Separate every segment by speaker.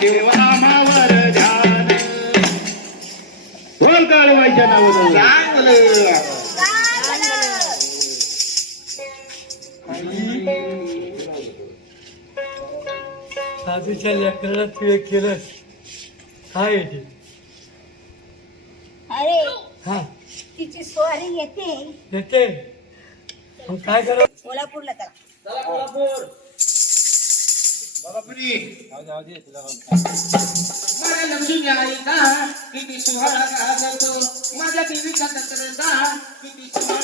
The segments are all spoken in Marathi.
Speaker 1: ठेव रामावर ध्यान. ढोल काळवायच्या नावानं.
Speaker 2: चांगलं.
Speaker 3: साधूच्या लेकराला तू एक केलंस. हा येते
Speaker 4: अरे
Speaker 3: हा.
Speaker 4: तिची स्वारी येते.
Speaker 3: येते. मग काय करा
Speaker 4: कोल्हापूरला चला.
Speaker 2: कोल्हापूर मला लक्ष्मी आई का किती सुहाळा गाजवतो माझ्या देवीचा दसरा किती सुहाळा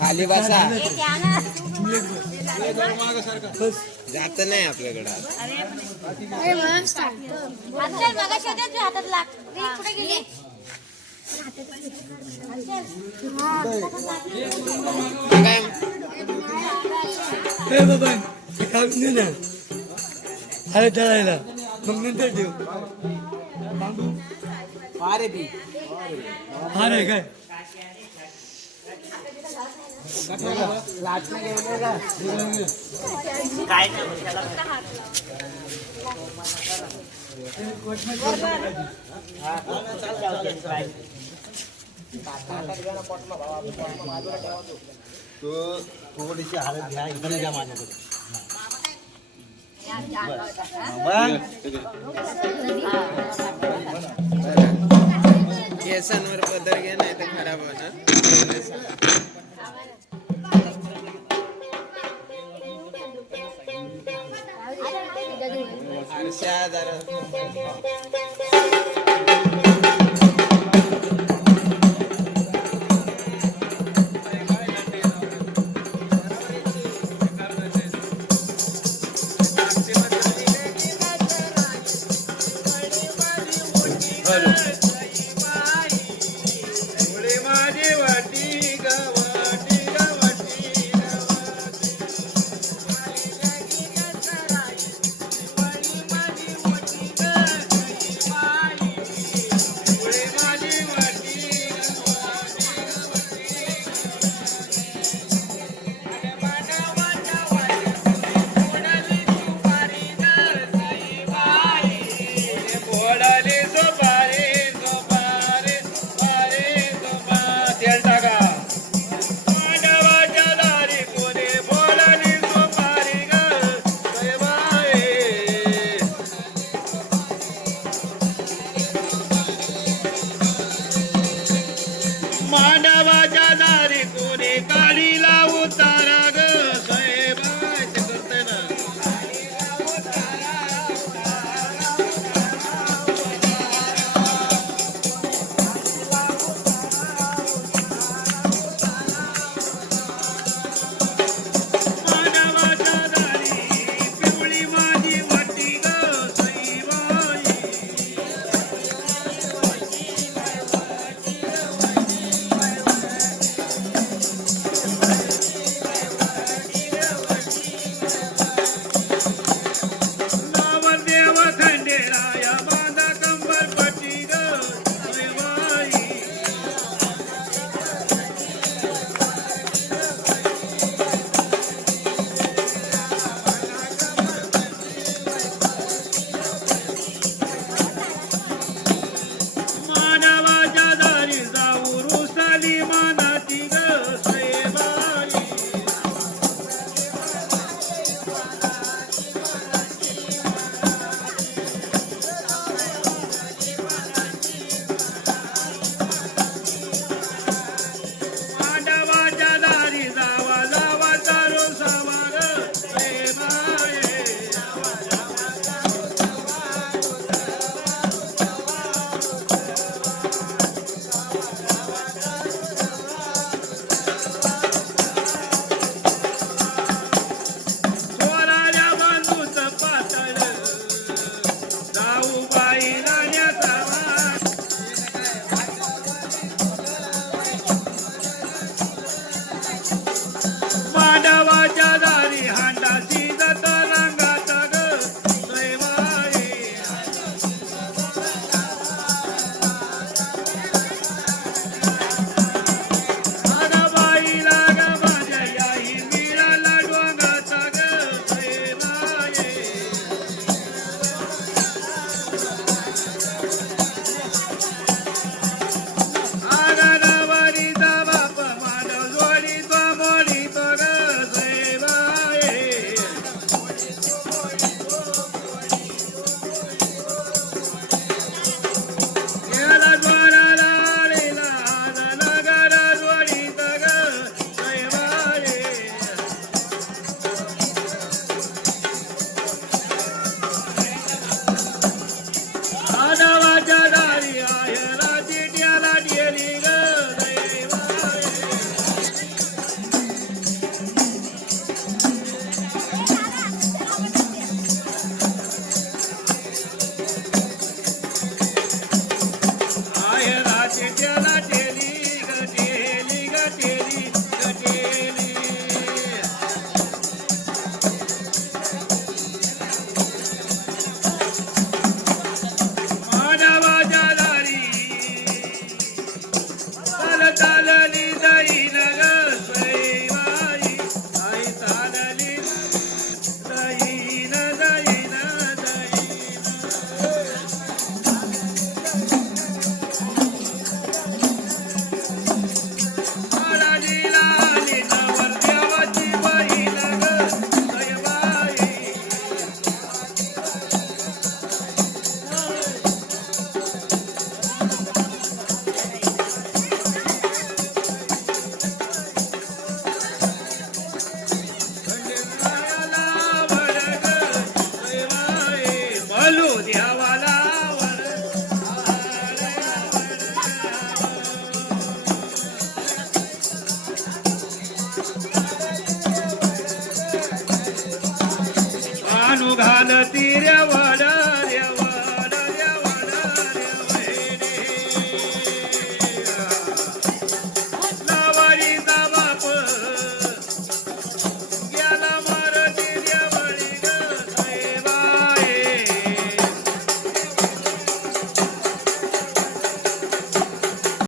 Speaker 5: खाली बसा. जात नाही आपल्याकडं.
Speaker 4: हातात लाग कुठे गेली.
Speaker 5: काय?
Speaker 3: बाबा हे काढून दे ना अरे तळायला मग नंतर ठेव
Speaker 5: अरे
Speaker 3: हा काय?
Speaker 6: काय नाही त्याला
Speaker 1: थोडीशी हळद घ्या इकडे घ्या माझ्याकडे.
Speaker 5: केसांवर पदर घे नाही तर खराब होणार. आरशा ಮಾನವಜ